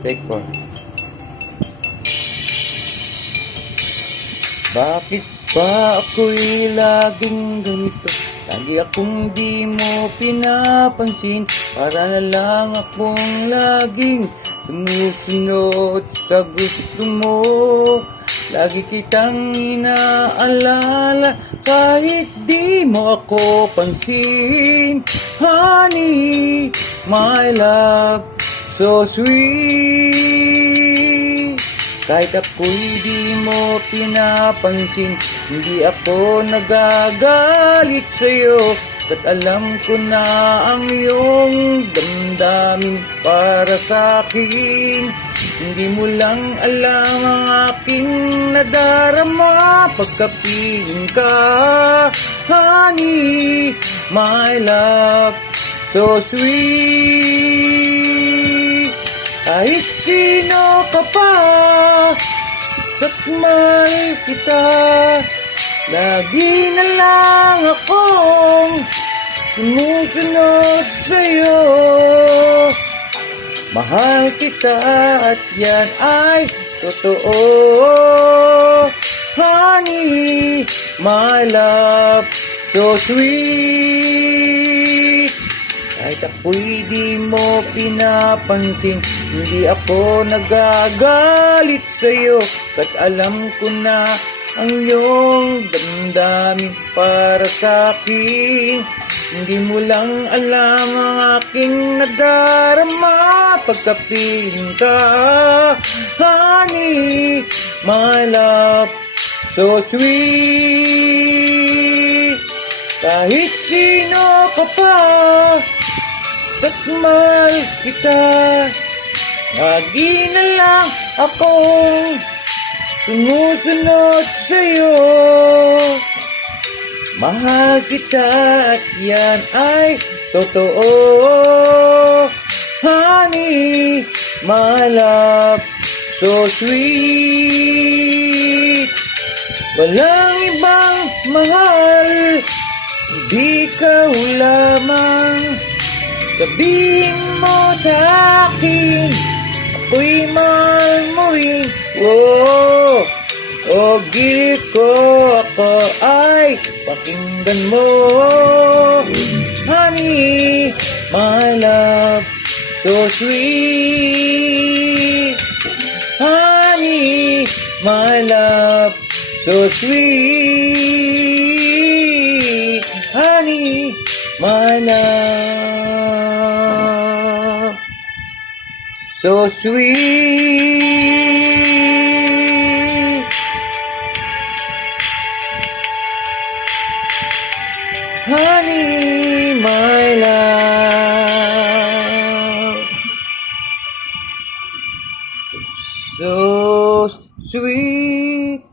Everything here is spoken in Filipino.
Take 4. Bakit ba ako'y laging ganito? Lagi akong di mo pinapansin. Para na lang akong laging sumusunod sa gusto mo. Lagi kitang inaalala kahit di mo ako pansin. Honey, my love, so sweet. Kahit ako'y di mo pinapansin, hindi ako nagagalit sa'yo. At alam ko na ang iyong damdamin para sa'kin. Hindi mo lang alam ang aking nadarama pagkapiling ka. Honey, my love, so sweet. Kahit sino ka pa, basta't mahal kita. Lagi na lang akong sumusunod sa'yo. Mahal kita at yan ay totoo. Honey, my love, so sweet. Kahit ako'y di mo pinapansin, hindi ako nagagalit sa'yo. Kat alam ko na ang iyong damdamin para sa'kin. Hindi mo lang alam ang aking nadarama pagkapiling ka. Honey, my love, so sweet. Kahit sino ka pa, basta't mahal kita. Lagi na lang akong sumusunod sa'yo. Mahal kita at yan ay totoo. Honey, my love, so sweet. Walang ibang mahal, di ikaw lamang. Sabihin mo sa akin, ako'y mahal mo rin. Oh, oh, gilid ko, ako ay pakinggan mo. Honey, my love, so sweet. Honey, my love, so sweet. Honey, my love, so sweet. Honey, my love, so sweet.